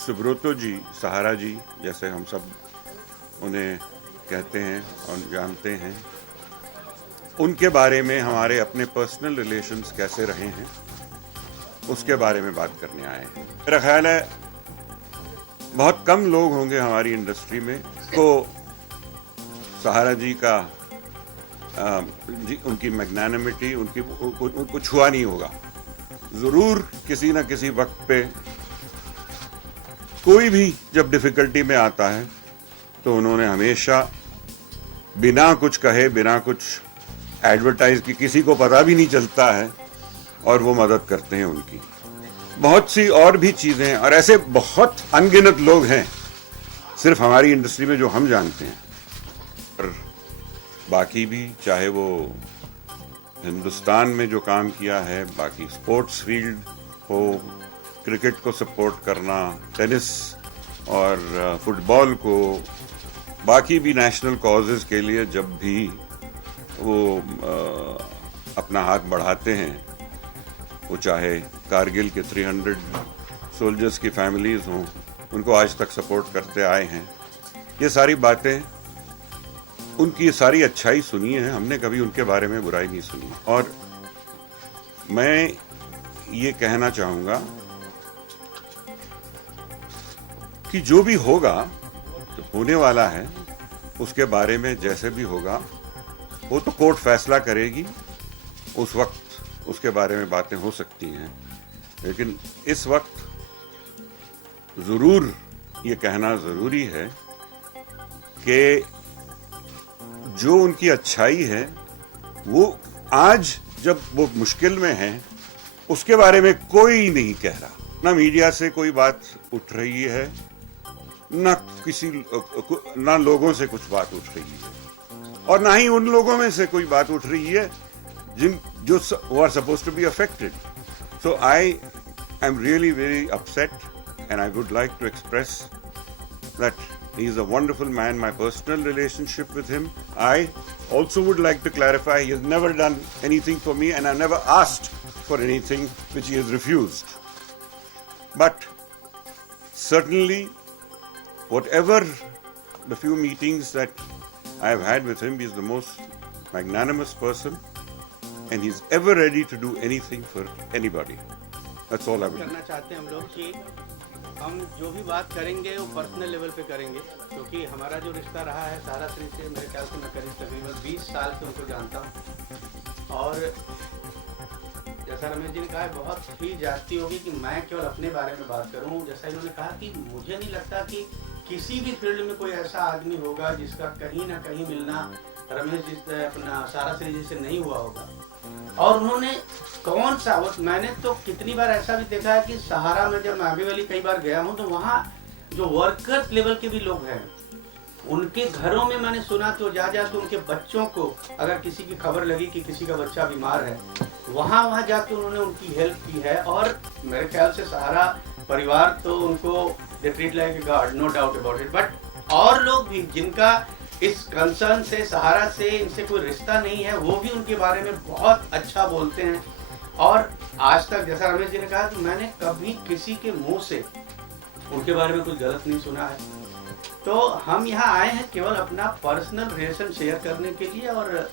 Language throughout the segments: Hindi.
सुब्रतो जी, सहारा जी, जैसे हम सब उन्हें कहते हैं और जानते हैं, उनके बारे में हमारे अपने पर्सनल रिलेशंस कैसे रहे हैं उसके बारे में बात करने आए हैं। मेरा ख्याल है बहुत कम लोग होंगे हमारी इंडस्ट्री में को सहारा जी का उनकी मैग्नानिमिटी उनको छुआ नहीं होगा। जरूर किसी न किसी वक्त पे कोई भी जब डिफिकल्टी में आता है तो उन्होंने हमेशा बिना कुछ कहे, बिना कुछ एडवर्टाइज की, किसी को पता भी नहीं चलता है और वो मदद करते हैं उनकी। बहुत सी और भी चीजें, और ऐसे बहुत अनगिनत लोग हैं सिर्फ हमारी इंडस्ट्री में जो हम जानते हैं, और बाकी भी, चाहे वो हिंदुस्तान में जो काम किया है, बाकी स्पोर्ट्स फील्ड हो, क्रिकेट को सपोर्ट करना, टेनिस और फुटबॉल को, बाकी भी नेशनल कॉजेज के लिए जब भी वो अपना हाथ बढ़ाते हैं, वो चाहे कारगिल के 300 सोल्जर्स की फैमिलीज हों, उनको आज तक सपोर्ट करते आए हैं। ये सारी बातें, उनकी सारी अच्छाई सुनी है हमने, कभी उनके बारे में बुराई नहीं सुनी। और मैं ये कहना चाहूँगा कि जो भी होगा, जो होने वाला है, उसके बारे में जैसे भी होगा वो तो कोर्ट फैसला करेगी, उस वक्त उसके बारे में बातें हो सकती हैं। लेकिन इस वक्त जरूर ये कहना जरूरी है कि जो उनकी अच्छाई है वो आज जब वो मुश्किल में है उसके बारे में कोई नहीं कह रहा। ना मीडिया से कोई बात उठ रही है, ना लोगों से कुछ बात उठ रही है, और ना ही उन लोगों में से कोई बात उठ रही है जो who are supposed to be affected. So I am really very upset, and I would like to express that he is a wonderful man. My personal relationship with him, I also would like to clarify, he has never done anything for me, and I never asked for anything which he has refused. But certainly, whatever the few meetings that I have had with him, he is the most magnanimous person, and he's ever ready to do anything for anybody. That's all I would करना चाहते हैं हम लोग कि हम जो भी बात करेंगे वो पर्सनल लेवल पे करेंगे, क्योंकि हमारा जो रिश्ता रहा है सहारा श्री से, मेरे ख्याल से मैं करीब तकरीबन 20 साल से उनको जानता हूँ। और जैसा रमेश जी ने कहा, बहुत ही जाती होगी कि मैं केवल अपने बारे में बात करूँ। जैसा इन्होंने कहा कि मुझे नहीं लगता कि किसी भी फील्ड में कोई ऐसा आदमी होगा जिसका कहीं ना कहीं मिलना रमेश जी से, अपना सहारा श्री जी से नहीं हुआ होगा। और उन्होंने कौन सा, मैंने तो कितनी बार ऐसा भी देखा है कि सहारा में जब मैं वाली कई बार गया हूँ तो वहाँ जो वर्कर्स लेवल के भी लोग हैं, उनके घरों में मैंने सुना तो जा के उनके बच्चों को, अगर किसी की खबर लगी कि किसी का बच्चा बीमार है, वहाँ जाके उन्होंने उनकी हेल्प की है। और मेरे ख्याल से सहारा परिवार तो उनको दे treat like a god, no doubt about it. But और लोग भी जिनका इस कंसर्न से, सहारा से, इनसे कोई रिश्ता नहीं है, वो भी उनके बारे में बहुत अच्छा बोलते हैं। और आज तक, जैसा रमेश जी ने कहा, कि मैंने कभी किसी के मुंह से उनके बारे में कुछ गलत नहीं सुना है। तो हम यहाँ आए हैं केवल अपना पर्सनल रिलेशन शेयर करने के लिए। और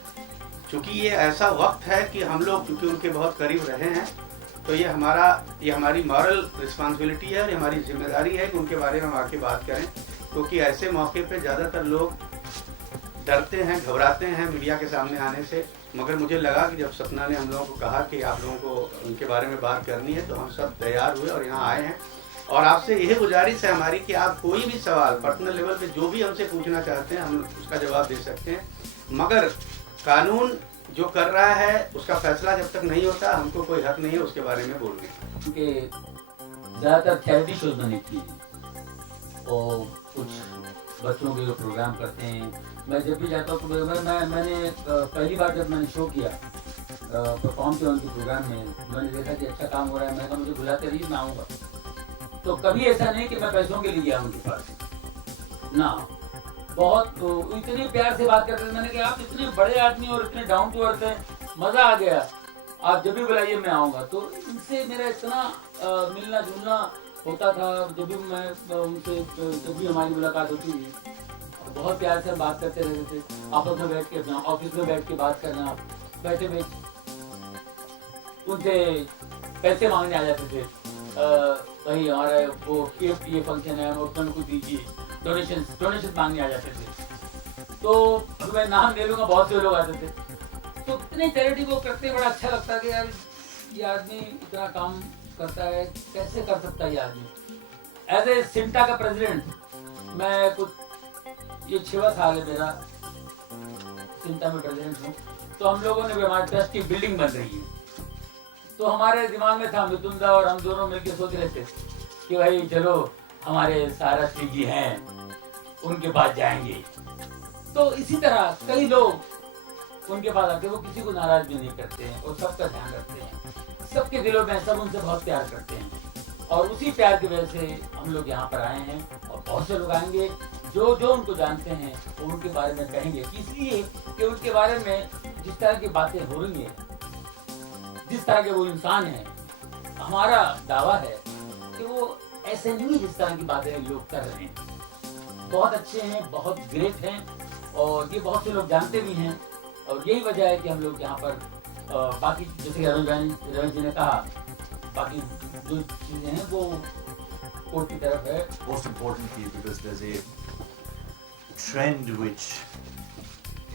चूंकि ये ऐसा वक्त है कि हम लोग चूंकि उनके बहुत करीब रहे हैं, तो ये हमारी मॉरल रिस्पॉन्सिबिलिटी है और हमारी जिम्मेदारी है कि उनके बारे में हम आके बात करें, क्योंकि ऐसे मौके पे ज़्यादातर लोग डरते हैं, घबराते हैं मीडिया के सामने आने से। मगर मुझे लगा कि जब सपना ने हम लोगों को कहा कि आप लोगों को उनके बारे में बात करनी है, तो हम सब तैयार हुए और यहाँ आए हैं। और आपसे यही गुजारिश है हमारी कि आप कोई भी सवाल पर्सनल लेवल पे जो भी हमसे पूछना चाहते हैं, हम उसका जवाब दे सकते हैं। मगर कानून जो कर रहा है उसका फैसला जब तक नहीं होता, हमको कोई हक नहीं है उसके बारे में बोलने का। क्योंकि ज़्यादातर चैरिटी शोज मैंने किए और कुछ बच्चों के प्रोग्राम करते हैं। मैं जब भी जाता हूँ तो मैंने पहली बार जब मैंने शो किया, परफॉर्म किया उनके प्रोग्राम में, मैंने देखा कि अच्छा काम हो रहा है। मैं कहा मुझे बुलाते रहिए, मैं आऊँगा। तो कभी ऐसा नहीं कि मैं पैसों के लिए गया उनके पास ना, बहुत इतने प्यार से बात करते थे। मैंने कहा आप इतने बड़े आदमी और इतने डाउन टू अर्थ हैं, मज़ा आ गया, आप जब भी बुलाइए मैं आऊँगा। तो इनसे मेरा इतना मिलना जुलना होता था जब भी मैं उनसे जब भी हमारी मुलाकात होती थी, बहुत प्यार से हम बात करते रहते थे। आपस में बैठ के अपना ऑफिस में बैठ के बात करना, बैठे बैठे उनसे पैसे मांगने आ जाते थे। भाई हमारा वो ये फंक्शन है, उसमें कुछ दीजिए, डोनेशन मांगने आ जाते थे। तो मैं नाम ले लूँगा, बहुत से लोग आते थे। तो इतनी चैरिटी वो करते बड़ा अच्छा लगता है कि यार ये आदमी इतना काम करता है, कैसे कर सकता है ये आदमी। एज ए सिंटा का प्रेसिडेंट मैं कुछ ये 6वां साल है मेरा सिंटा में प्रेसिडेंट हूँ। तो हम लोगों ने भी, हमारे ट्रस्ट की बिल्डिंग बन रही है, तो हमारे दिमाग में था, मिथुनदा और हम दोनों मिलकर सोच रहे थे कि भाई चलो हमारे सारा श्री जी हैं, उनके पास जाएंगे। तो इसी तरह कई लोग उनके पास आके, वो किसी को नाराज भी नहीं करते हैं और सबका ध्यान रखते हैं, सबके दिलों में सब उनसे बहुत प्यार करते हैं। और उसी प्यार की वजह से हम लोग यहाँ पर आए हैं, और बहुत से लोग आएंगे जो जो उनको जानते हैं वो उनके बारे में कहेंगे, इसलिए कि उनके बारे में जिस तरह की बातें हो रही हैं, जिस तरह के वो इंसान है, हमारा दावा है कि वो ऐसे नहीं जिस तरह की बातें लोग कर रहे हैं। बहुत अच्छे हैं, बहुत ग्रेट हैं, और ये बहुत से लोग जानते भी हैं। और यही वजह है कि हम लोग यहाँ पर बाकी जैसे कि रमेश जी ने कहा, बाकी जो चीज़ें हैं वो कोर्ट की तरफ है। Most importantly, because there's a trend which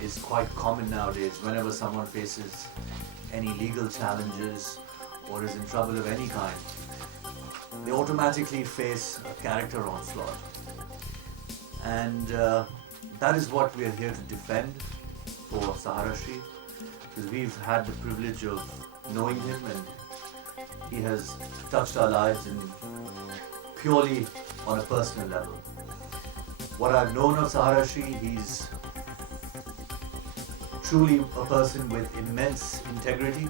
is quite common nowadays. Whenever someone faces any legal challenges or is in trouble of any kind, they automatically face a character onslaught. And that is what we are here to defend for Sahara Shri, because we've had the privilege of knowing him, and he has touched our lives in purely on a personal level. What I've known of Sahara Shri, he's truly a person with immense integrity.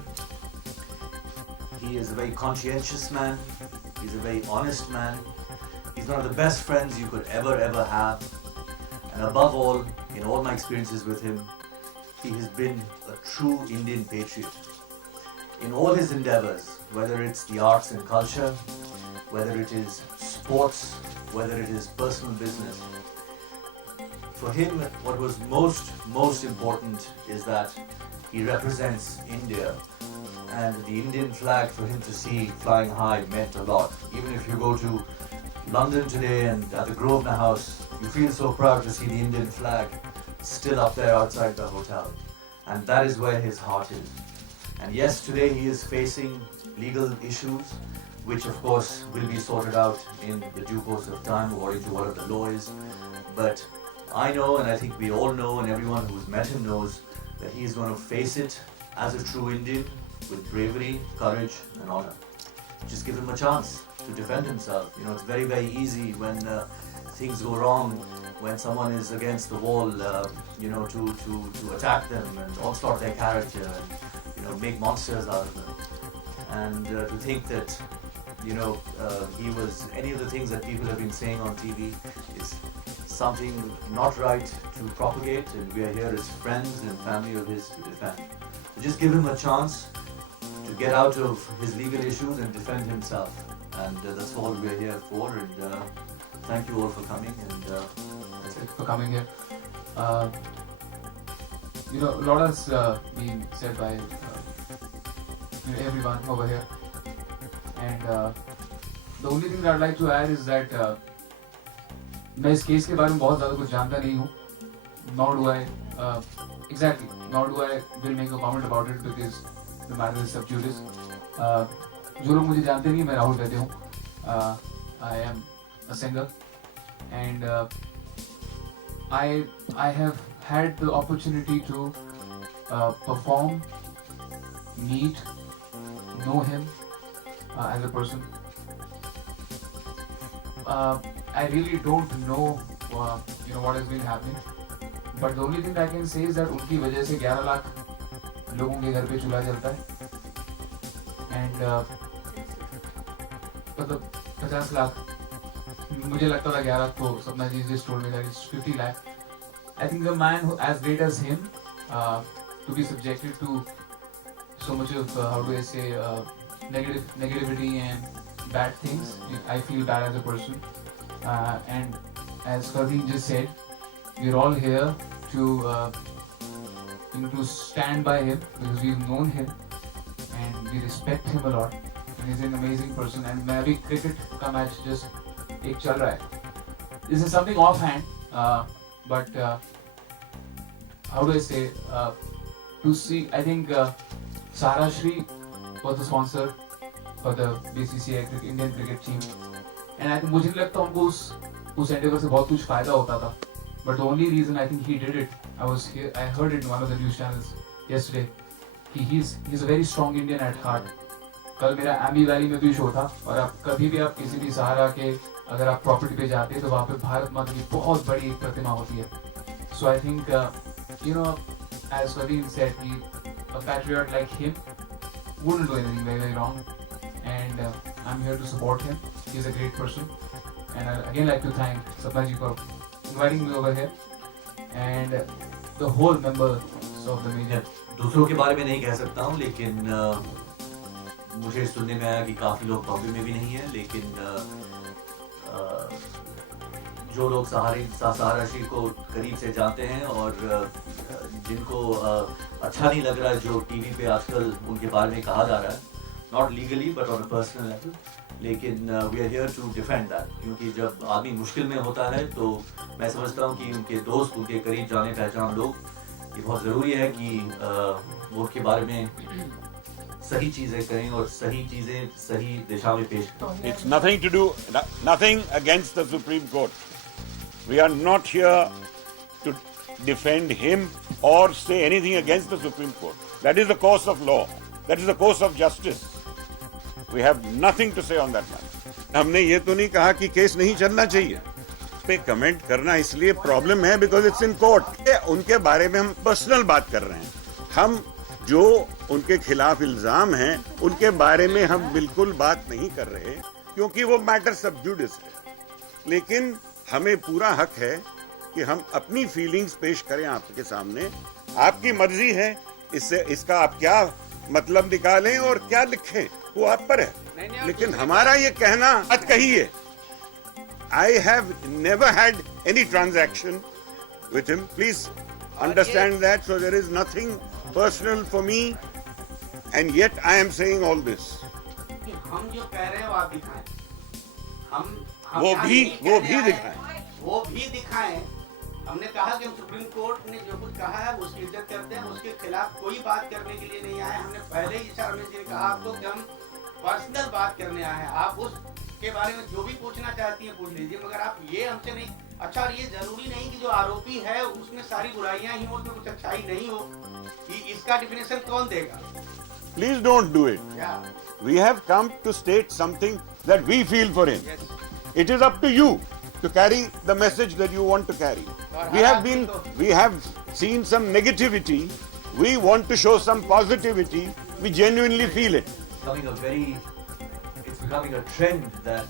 He is a very conscientious man. He's a very honest man. He's one of the best friends you could ever have. And above all, in all my experiences with him, he has been a true Indian patriot. In all his endeavors, whether it's the arts and culture, whether it is sports, whether it is personal business, for him what was most important is that he represents India, and the Indian flag for him to see flying high meant a lot. Even if you go to London today and at the Grosvenor House, you feel so proud to see the Indian flag still up there outside the hotel, and that is where his heart is. And yes, today he is facing legal issues, which of course will be sorted out in the due course of time according to whatever the law is. But I know, and I think we all know, and everyone who's met him knows, that he is going to face it as a true Indian with bravery, courage and honor. Just give him a chance to defend himself. You know, it's very, very easy when things go wrong, when someone is against the wall, to attack them and onslaught their character and, make monsters out of them. And to think that, he was, any of the things that people have been saying on TV is something not right to propagate, and we are here as friends and family of his to defend. So just give him a chance to get out of his legal issues and defend himself. And that's all we are here for. And thank you all for coming. And that's it. For coming here. A lot has been said by everyone over here. And the only thing that I'd like to add is that मैं इस केस के बारे में बहुत ज़्यादा कुछ जानता नहीं हूँ. Nor do I will make a comment about it because the matter is sub judice. जो लोग मुझे जानते नहीं, मैं राहुल कहते हूँ. I am a singer and I have had the opportunity to perform, meet, know him as a person. I really don't know what has been happening, but the only thing I can say is that उनकी वजह से 11 लाख लोगों के घर पे चूल्हा जलता है and मतलब 50 लाख, मुझे लगता था 11 लाख, तो सपना जी just told me that it's 50 lakh. I think the man who as great as him to be subjected to so much of how do I say negativity and bad things. I feel bad as a person. And as Fardeen just said, we're all here to to stand by him because we've known him and we respect him a lot. And he's an amazing person. And मैं अभी cricket का match just एक चल रहा है. This is something offhand, but how do I say? To see, I think Sahara Shri was the sponsor for the BCCI Indian cricket team, and I think मुझे लगता है उनको उस endeavor से बहुत कुछ फायदा होता था. But the only reason I think he did it, I heard it in one of the news channels yesterday. He's a very strong Indian at heart. कल मेरा एम्बी वैली में भी शो था और आप कभी भी आप किसी भी सहारा के अगर आप प्रॉपर्टी पे जाते हैं तो वहाँ पे भारत माता की बहुत बड़ी एक प्रतिमा होती है. So I think as Fardeen said, a patriot like him wouldn't do anything very, very wrong, and I'm here to support him. He's a great person, and I'd again like to thank Sapna ji for inviting me over here and the whole members of the media. दूसरों के बारे में नहीं कह सकता हूँ, लेकिन मुझे सुनने में आया कि काफ़ी लोग पब्लिक में भी नहीं है, लेकिन जो लोग सहारा श्री को करीब से जानते हैं और जिनको अच्छा नहीं लग रहा है जो टीवी पे आजकल उनके बारे में कहा जा रहा है, not legally but on a personal level, लेकिन we are here to defend that. क्योंकि जब आदमी मुश्किल में होता है तो मैं समझता हूँ कि उनके दोस्त, उनके करीब जाने पहचान लोग, ये बहुत ज़रूरी है कि वो उनके बारे में सही चीज़ें करें और सही चीज़ें सही दिशा में पेश करें. It's nothing against the Supreme Court. We are not here to defend him or say anything against the Supreme Court. That is the course of law. That is the course of justice. We have nothing to say on that matter. हमने ये तो नहीं कहा कि केस नहीं चलना चाहिए. पे कमेंट करना इसलिए प्रॉब्लम है बिकॉज इट्स इन कोर्ट. उनके बारे में हम पर्सनल बात कर रहे हैं. हम जो उनके खिलाफ इल्जाम हैं उनके बारे में हम बिल्कुल बात नहीं कर रहे क्योंकि वो मैटर सब जुडिस है. लेकिन हमें पूरा हक है कि हम अपनी फीलिंग्स पेश करें आपके सामने. आपकी मर्जी है, इसका आप क्या मतलब निकालें और क्या लिखें वो आप पर है. लेकिन हमारा ये कहना मत कहिए. I have never had any transaction with him. Please understand that. So there is nothing personal for me, and yet I am saying all this. हम जो कह रहे हैं वो आप दिखाएं. हम वो भी दिखाएं. वो भी दिखाएं. हमने कहा कि हम सुप्रीम कोर्ट ने जो कुछ कहा है उसकी इज्जत करते हैं. उसके खिलाफ कोई बात करने के लिए नहीं आए. हमने पहले ही रमेश जी ने कहा आपको कि हम पर्सनल बात करने आए हैं. आप उसके बारे में जो भी पूछना चाहती हैं पूछ लीजिए, मगर आप ये हमसे नहीं. अच्छा, और ये जरूरी नहीं कि जो आरोपी है उसमें सारी बुराइयां ही हो, उसमें कुछ अच्छाई नहीं हो. इसका डिफिनेशन कौन देगा? Please don't do it. Yeah. We have come to state something that we feel for him. Yes. It is up to you to carry the message that you want to carry. We have seen some negativity. We want to show some positivity. We genuinely feel it. It's becoming a trend that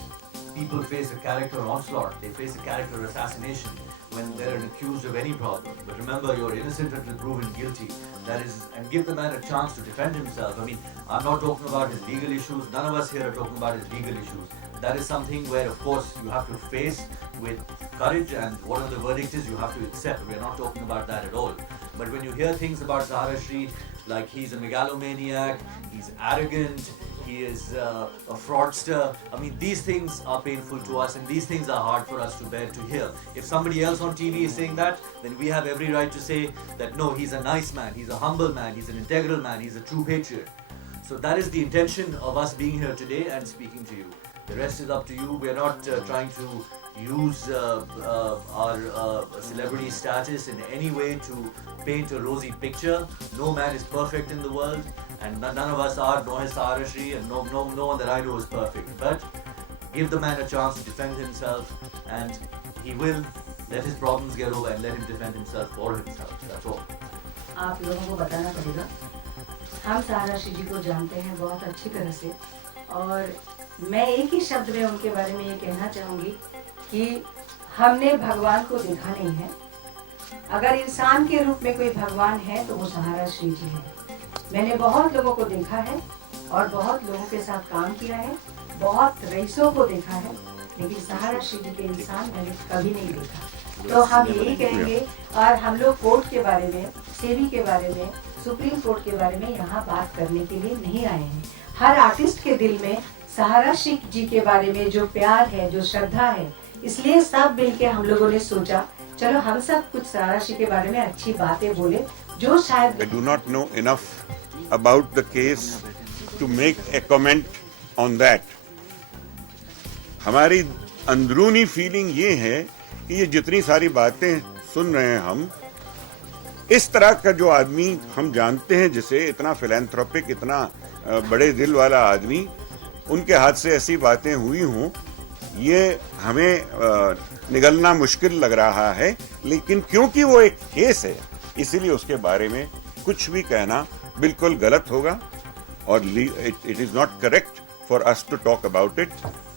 people face a character onslaught. They face a character assassination when they're accused of any problem. But remember, you're innocent until proven guilty. And give the man a chance to defend himself. I mean, I'm not talking about his legal issues. None of us here are talking about his legal issues. That is something where, of course, you have to face with courage, and whatever the verdict is, you have to accept. We're not talking about that at all. But when you hear things about Sahara Shri, like he's a megalomaniac, he's arrogant, he is a fraudster. I mean, these things are painful to us, and these things are hard for us to bear to hear. If somebody else on TV is saying that, then we have every right to say that no, he's a nice man, he's a humble man, he's an integral man, he's a true patriot. So that is the intention of us being here today and speaking to you. The rest is up to you. We are not trying to use our celebrity status in any way to paint a rosy picture. No man is perfect in the world, and none of us are, nor is Sahara Shri, and no one that I know is perfect. But give the man a chance to defend himself, and he will. Let his problems get over and let him defend himself for himself. That's all. आप लोगों को बताना पड़ेगा. हम सहारा श्री जी को जानते हैं बहुत अच्छी तरह से, और मैं एक ही शब्द में उनके बारे में ये कहना चाहूँगी कि हमने भगवान को देखा नहीं है. अगर इंसान के रूप में कोई भगवान है तो वो सहारा श्री जी है. मैंने बहुत लोगों को देखा है और बहुत लोगों के साथ काम किया है, बहुत रईसों को देखा है, लेकिन सहारा श्री जी के इंसान मैंने कभी नहीं देखा। तो हम यही कहेंगे, और हम लोग कोर्ट के बारे में, सेबी के बारे में, सुप्रीम कोर्ट के बारे में यहाँ बात करने के लिए नहीं आए हैं। हर आर्टिस्ट के दिल में सहारा श्री जी के बारे में जो प्यार है, जो श्रद्धा है, इसलिए सब मिलके हम लोगों ने सोचा चलो हम सब कुछ सहारा श्री के बारे में अच्छी बातें बोले, जो शायद I do not know enough about the case to make a comment on that. हमारी अंदरूनी फीलिंग ये है कि ये जितनी सारी बातें सुन रहे हैं हम, इस तरह का जो आदमी हम जानते हैं, जिसे इतना फिलैंथ्रोपिक, इतना बड़े दिल वाला आदमी, उनके हाथ से ऐसी बातें हुई हों, ये हमें निगलना मुश्किल लग रहा है। लेकिन क्योंकि वो एक केस है, इसीलिए उसके बारे में कुछ भी कहना बिल्कुल गलत होगा, और it is not correct for us to talk about it.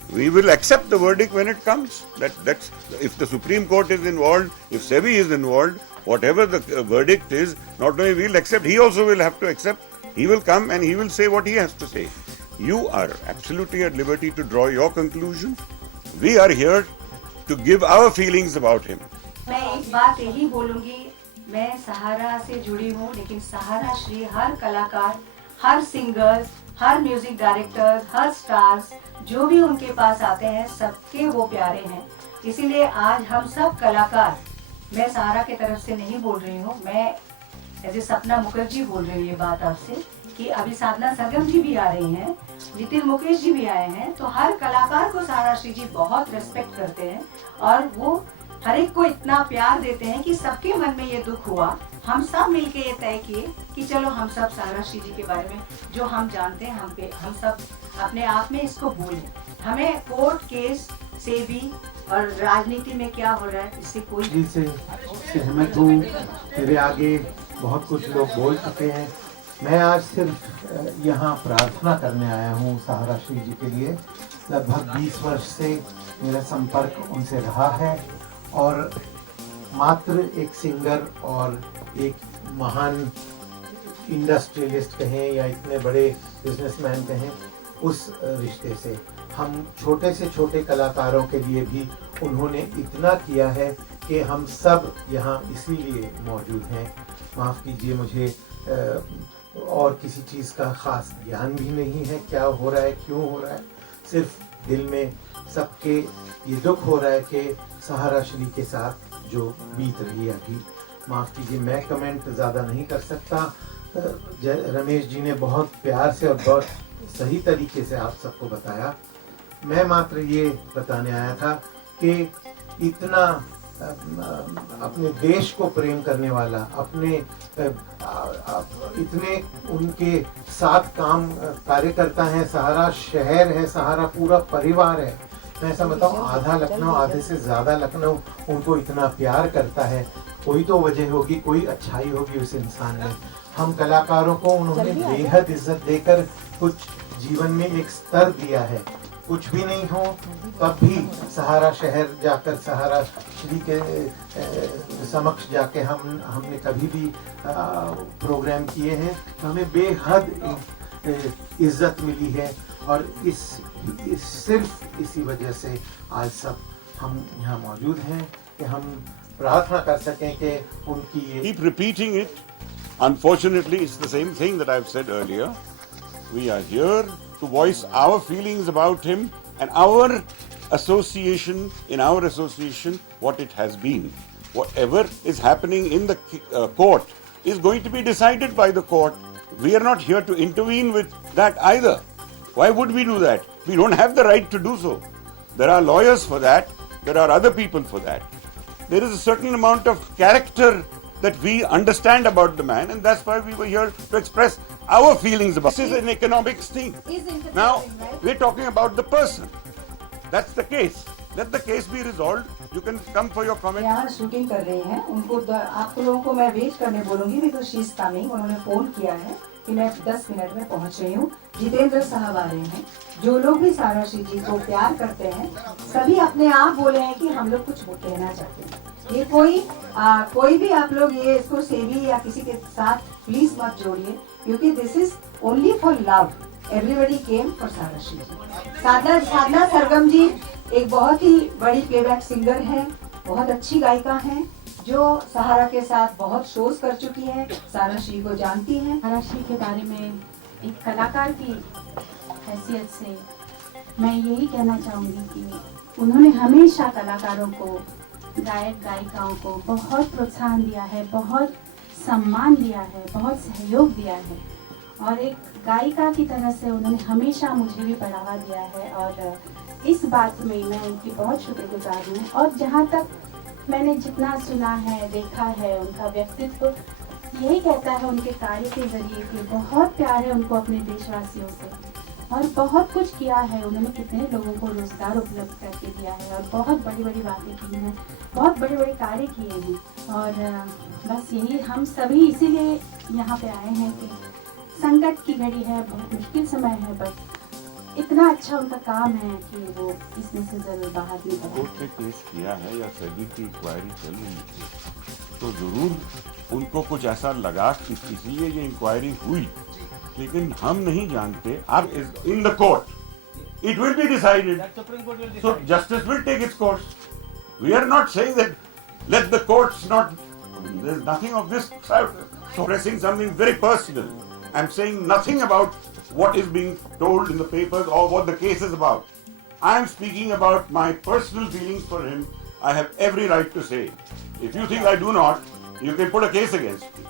We will accept the verdict when it comes. That's if the Supreme Court is involved, if SEBI is involved, whatever the verdict is, not only we'll accept, he also will have to accept. He will come and he will say what he has to say. You are absolutely at liberty to draw your conclusion. We are here to give our feelings about him. मैं एक बात यही बोलूंगी, मैं सहारा से जुड़ी हूँ, लेकिन सहारा श्री हर कलाकार, हर सिंगर्स, हर म्यूजिक डायरेक्टर, हर स्टार्स जो भी उनके पास आते हैं, सबके वो प्यारे हैं। इसीलिए आज हम सब कलाकार, मैं सहारा के तरफ से नहीं बोल रही हूँ, मैं ऐसे सपना मुखर्जी बोल रही हूँ ये बात आपसे, कि अभी साधना सरगम जी भी आ रही हैं, नितिन मुकेश जी भी आए हैं, तो हर कलाकार को सहारा श्री जी बहुत रेस्पेक्ट करते हैं, और वो हर एक को इतना प्यार देते हैं कि सबके मन में ये दुख हुआ। हम सब मिलके ये तय किए कि चलो हम सब सहारा श्री जी के बारे में जो हम जानते हैं, हम सब अपने आप में इसको बोलें। हमें कोर्ट केस, सेबी और राजनीति में क्या हो रहा है, इससे कोई जी से सहमत हूँ। मेरे आगे बहुत कुछ लोग बोल चुके हैं। मैं आज सिर्फ यहाँ प्रार्थना करने आया हूँ सहारा श्री जी के लिए। लगभग 20 वर्ष से मेरा संपर्क उनसे रहा है, और मात्र एक सिंगर और एक महान इंडस्ट्रियलिस्ट कहें या इतने बड़े बिजनेसमैन कहें, उस रिश्ते से हम छोटे से छोटे कलाकारों के लिए भी उन्होंने इतना किया है कि हम सब यहाँ इसीलिए मौजूद हैं। माफ़ कीजिए, मुझे और किसी चीज़ का ख़ास ज्ञान भी नहीं है, क्या हो रहा है, क्यों हो रहा है। सिर्फ दिल में सबके ये दुख हो रहा है कि सहारा श्री के साथ जो बीत रही है अभी। माफ़ कीजिए, मैं कमेंट ज़्यादा नहीं कर सकता। रमेश जी ने बहुत प्यार से और बहुत सही तरीके से आप सबको बताया। मैं मात्र ये बताने आया था कि इतना अपने देश को प्रेम करने वाला, अपने इतने उनके साथ कार्यकर्ता हैं, सहारा शहर है, सहारा पूरा परिवार है। मैं ऐसा बताऊं, आधा लखनऊ, आधे से ज़्यादा लखनऊ उनको इतना प्यार करता है। कोई तो वजह होगी, कोई अच्छाई होगी उस इंसान में। हम कलाकारों को उन्होंने बेहद इज्जत देकर कुछ जीवन में एक स्तर दिया है। कुछ भी नहीं हो तब भी सहारा शहर जाकर, सहारा श्री के समक्ष जाके हमने कभी भी प्रोग्राम किए हैं, तो हमें बेहद इज्जत मिली है। और इस सिर्फ इसी वजह से आज सब हम यहाँ मौजूद हैं कि हम प्रार्थना कर सकें कि उनकी ये Keep repeating it. Unfortunately, it's the same thing that I've said earlier. We are here to voice our feelings about him and our association, in our association, what it has been. Whatever is happening in the court is going to be decided by the court. We are not here to intervene with that either. Why would we do that? We don't have the right to do so. There are lawyers for that. There are other people for that. There is a certain amount of character that we understand about the man, and that's why we were here to express our feelings about. This is an economics thing. Now, we're talking about the person. That's the case. Let the case be resolved. You can come for your comment. यहाँ शूटिंग कर रही हैं, उनको आप लोगों को मैं वेट करने बोलूँगी, बिकॉज़ शी इज कमिंग। उन्होंने फोन किया है कि मैं 10 मिनट में पहुँच रही हूँ। जितेंद्र साहब आ रहे हैं। जो लोग भी सहारा श्री जी को प्यार करते हैं, सभी अपने आप बोले हैं कि हम लोग कुछ कहना चाहते हैं। ये कोई भी आप लोग ये इसको सेवी या किसी के साथ प्लीज मत जोड़िए, क्योंकि this is only for love. Everybody came for Sarashri ji. Sadhana Sargam ji एक बहुत ही बड़ी प्लेबैक सिंगर है, बहुत अच्छी गायिका हैं, जो सहारा के साथ बहुत शोज कर चुकी है, साराश्री को जानती हैं। साराश्री के बारे में एक कलाकार की हैसियत से मैं यही कहना चाहूँगी कि उन्होंने हमेशा कलाकारों को, गायक गायिकाओं को बहुत प्रोत्साहन दिया है, बहुत सम्मान दिया है, बहुत सहयोग दिया है और एक गायिका की तरह से उन्होंने हमेशा मुझे भी बढ़ावा दिया है और इस बात में मैं उनकी बहुत शुक्रगुजार हूँ। और जहाँ तक मैंने जितना सुना है, देखा है, उनका व्यक्तित्व यही कहता है उनके कार्य के जरिए कि बहुत प्यार है उनको अपने देशवासियों से और बहुत कुछ किया है उन्होंने, कितने लोगों को रोजगार उपलब्ध करके दिया है और बहुत बड़ी बड़ी बातें की हैं, बहुत बड़े बड़े कार्य किए हैं और बस यही हम सभी इसीलिए यहाँ पे आए हैं कि संकट की घड़ी है, बहुत मुश्किल समय है, बट इतना अच्छा उनका काम है कि वो इसमें से जरूर बाहर निकले। कोर्ट ने केस किया है या सेबी की इंक्वायरी चल रही थी तो जरूर उनको कुछ ऐसा लगा कि इसलिए ये इंक्वायरी हुई, लेकिन हम नहीं जानते। अब in the court it will be decided, so justice will take its course. We are not saying that let the courts not, there is nothing of this suppressing something very personal. I'm saying nothing about what is being told in the papers or what the case is about. I am speaking about my personal feelings for him. I have every right to say. If you think I do not, you can put a case against me.